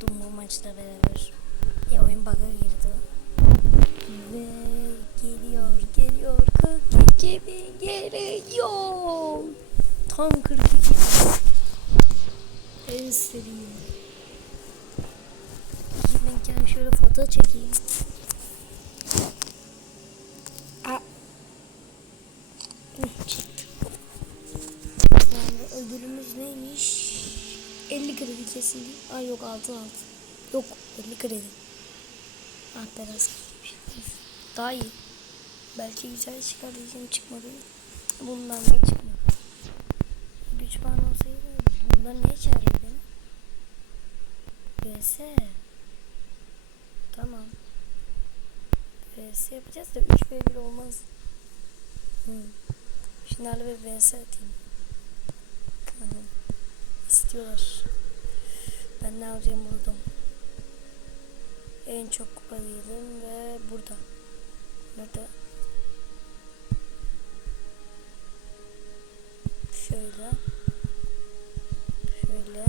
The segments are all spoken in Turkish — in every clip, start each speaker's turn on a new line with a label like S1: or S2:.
S1: oldum bu maçla beraber. Ya oyun bug'a girdi. Ve geliyor, geliyor. 42 bin geliyor. Tam 42 En istediğim. Ben şöyle foto çekeyim. 50 kredi kesildi. Ay yok altın altın. Yok 50 kredi. Ah biraz Daha iyi. Belki güzel çıkar diyeceğim çıkmadı. Bundan da çıkmadı. Güç puan olsaydı bundan niye çağırıyor beni? Tamam. VS yapacağız da 3v1 olmaz. Hı. Şimdi hala bir VS atayım. Hı. İstiyorlar. Ben alacağım buldum. En çok kupalıydım ve burada. Nerede? Şöyle. Şöyle.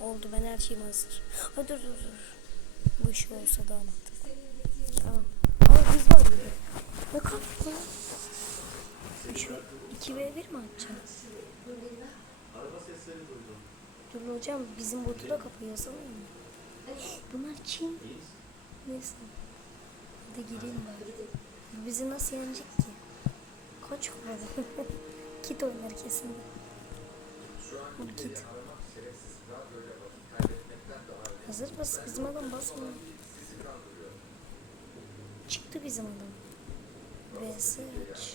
S1: Oldu ben her şeyim hazır. Ha dur dur dur. Bu iş olsa daha mantıklı. Tamam. Ama biz var burada. Ne kapı? 3 ve 2 ve 1 mi açacağız? Dur hocam bizim botu da kapı yazalım mı? Bunlar kim? Neyse. Hadi gireyim bari. Bizi nasıl yenecek ki? Kaç kupada? kit oynar kesin. Kit. Hazır bas bizim adam basmıyor. Çıktı bizim adam. VS aç.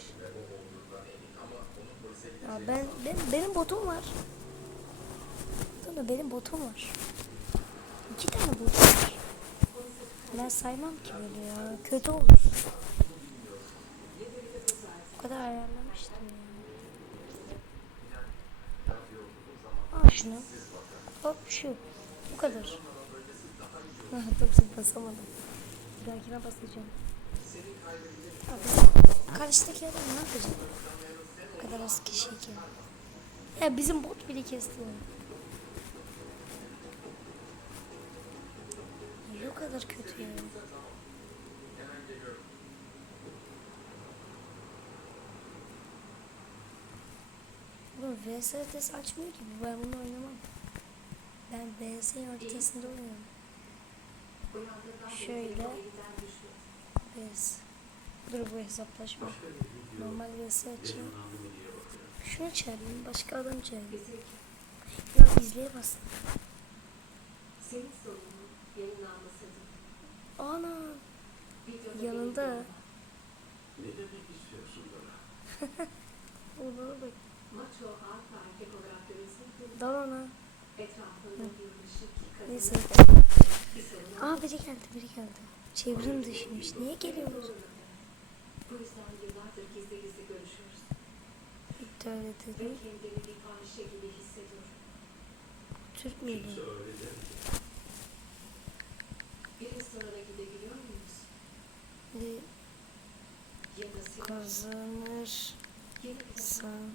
S1: Ya ben, ben benim botum var. Sonra benim botum var. İki tane botum var. Ben saymam ki böyle ya. Kötü olur. O kadar ayarlamıştım ya. Al şunu. Hop şu. Bu kadar. Dur basamadım. Bir dahakine basacağım. Abi, karşıdaki adam ne yapacak? O kadar az kişiyken. Ya bizim bot bile kesti. Niye o kadar kötü ya? Oğlum VS haritası açmıyor ki. Ben bunu oynamam. Ben VS haritasında oynuyorum. Şöyle. VS. Dur bu hesaplaşma. Normal VS açayım. Şunu çağırayım. Başka adam çağırayım. Ya izleye bas.
S2: Senin sorunun yayınlanmasıdır.
S1: Ana.
S2: Videoda
S1: Yanında.
S3: Ne demek istiyorsun bana?
S1: Ona bak.
S2: maço alfa erkek olarak görülse de
S1: Dal ona.
S2: etrafında bir ışık kadın
S1: Neyse. Aa biri geldi biri geldi. Çevrim dışıymış. Niye geliyorsunuz?
S2: Bu yüzden yıllardır gizli gizli görüşüyoruz.
S1: İptal
S2: Ve
S1: edildi.
S2: kendimi bir fahişe gibi hissediyorum.
S1: Türk müydü?
S3: Öyle de
S2: Restorana gidebiliyor muyuz?
S1: Bir
S2: zaman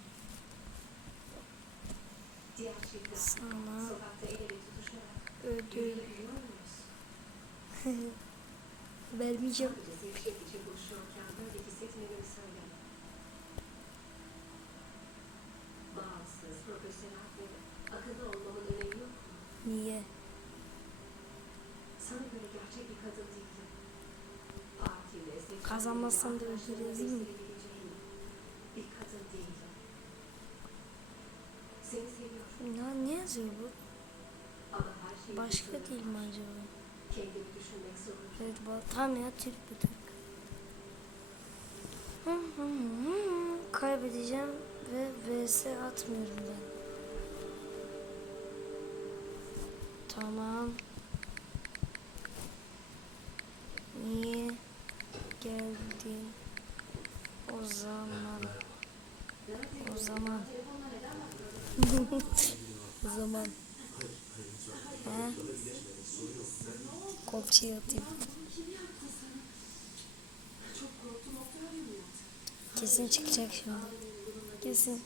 S2: diğer çiftler
S1: sana ödül. vermeyeceğim.
S2: Sadece Sana göre gerçek bir kadın değildim. Partili, seçimli,
S1: Kazanmazsan da öldürürüz değil mi?
S2: Bir kadın değildim. Seni seviyorum
S1: Ya ne yazıyor bu?
S2: ama her şeyi
S1: Başka değil mi acaba?
S2: Kendimi düşünmek zorundayım.
S1: Evet bu tam ya Türk bu Türk. Hı hı hı. Kaybedeceğim ve vs atmıyorum ben. Tamam. Komşuya atayım. Kesin çıkacak şimdi. Kesin.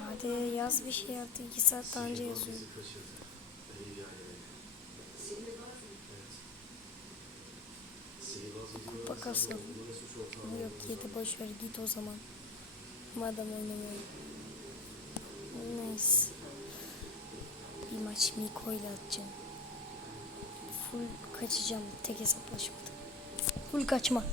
S1: Hadi yaz bir şey artık. iki saat daha önce
S3: yazıyorum. Bakasın.
S1: Yok yedi boşver git o zaman. Madem oynamıyorum. Neyse. Bir maç Miko ile atacağım. Full kaçacağım tek hesaplaşmada. Full kaçma.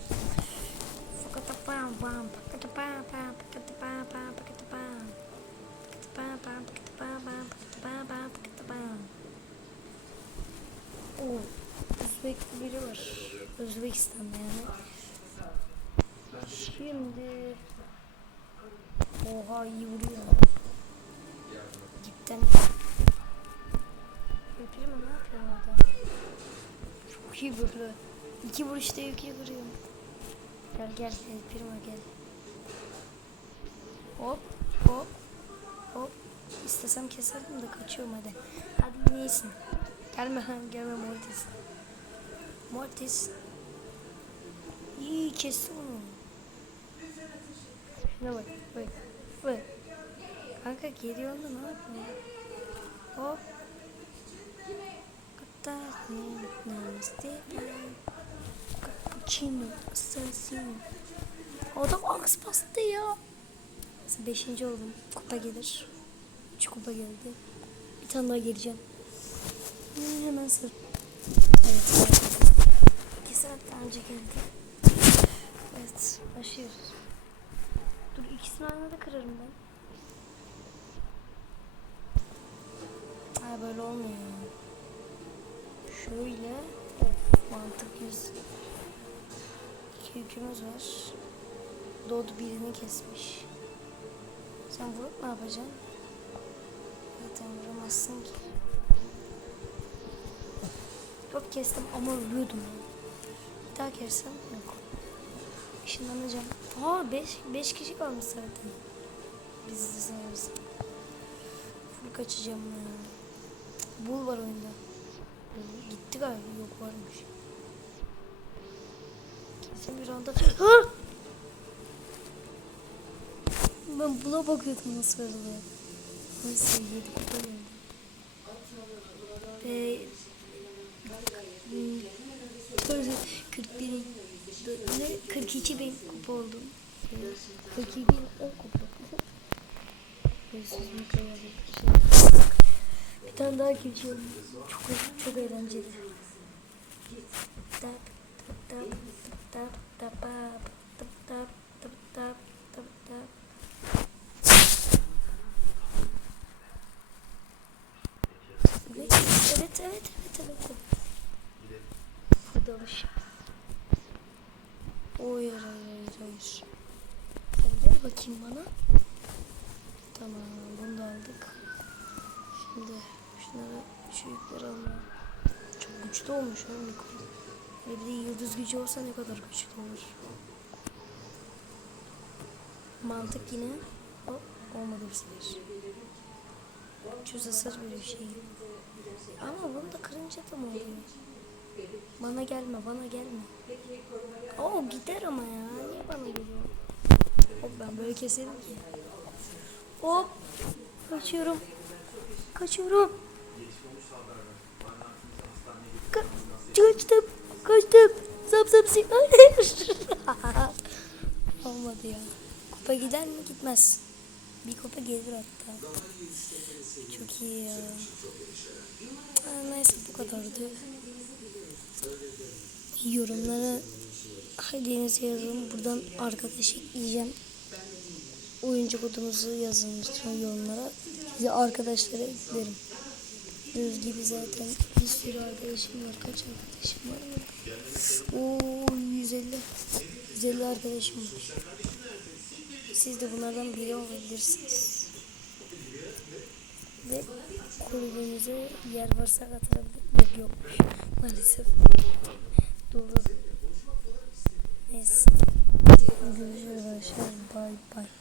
S1: Oo, Özbek biri var. Özbekistan'da yani. Şimdi Oha iyi vuruyor. İyi vuruyor. İki vuruşta iki vuruyor. Gel gel Prima gel. Hop hop hop. İstesem keserdim de kaçıyorum hadi. Hadi yine iyisin. Gelme gelme Mortis. Mortis. İyi kestim onu. Şuna bak bak bak. Kanka geliyor da ne yapıyor? Hop. Cappuccino assassino. Adam ağız bastı ya. Neyse, Beşinci oldum. Kupa gelir. Üç kupa geldi. Bir tane daha geleceğim. Hemen sır. Evet. İki saat daha önce geldi. Evet. Başlıyoruz. Dur ikisini aynı anda kırarım ben. Ha böyle olmuyor. Şöyle. Mantık yüz. İki yükümüz var. Doğdu birini kesmiş. Sen vurup ne yapacaksın? Zaten vuramazsın ki. Yok kestim ama ölüyordum. Bir daha kersem yok. Işınlanacağım. Aa 5 5 kişi kalmış zaten. Biz de sayarız. Full kaçacağım. Bul var oyunda. Gitti galiba. Yok varmış. Kesin bir anda... Ben bula bakıyordum nasıl sarılıyor. Neyse yedi kupa geldi. Ve... Hmm, Pardon, 41 ne 42 bin kupa oldum. 42 bin 10 kupa. Hırsız Miko'ya bir şey. Tane daha geçiyorum. Çok çok eğlenceli. Tap tap tap tap tap tap tap tap tap tap tap. Evet evet evet evet evet. Burada alış. Oy hayır hayır. Sen gel bakayım bana. Tamam bunu da aldık. Şimdi şunları şu yükleri alma. Çok güçlü olmuş ha Miko. Ve bir de yıldız gücü olsa ne kadar güçlü olur. Mantık yine. Hop olmadı bu sefer. Çöz böyle bir şey. Ama bunu da kırınca da mı oluyor? Bana gelme, bana gelme. Oo gider ama ya. Niye bana geliyor? Hop ben böyle keserim ki. Hop. Kaçıyorum. Kaçıyorum. Ka kaçtım. Kaçtım. Zap zap zip. Olmadı ya. Kupa gider mi? Gitmez. Bir kupa gelir hatta. Çok iyi ya. Ha, neyse bu kadardı. Yorumlara hediyenizi yazın. Buradan arkadaş ekleyeceğim. Oyuncu kodunuzu yazın lütfen yorumlara. Size arkadaşlara eklerim. Gördüğünüz gibi zaten bir sürü arkadaşım var. Kaç arkadaşım var mı? Oo 150. 150 arkadaşım var. Siz de bunlardan biri olabilirsiniz. Ve kulübümüze yer varsa katılabilir. Yok. Maalesef. Doğru. Neyse. Görüşürüz arkadaşlar. Bye bye.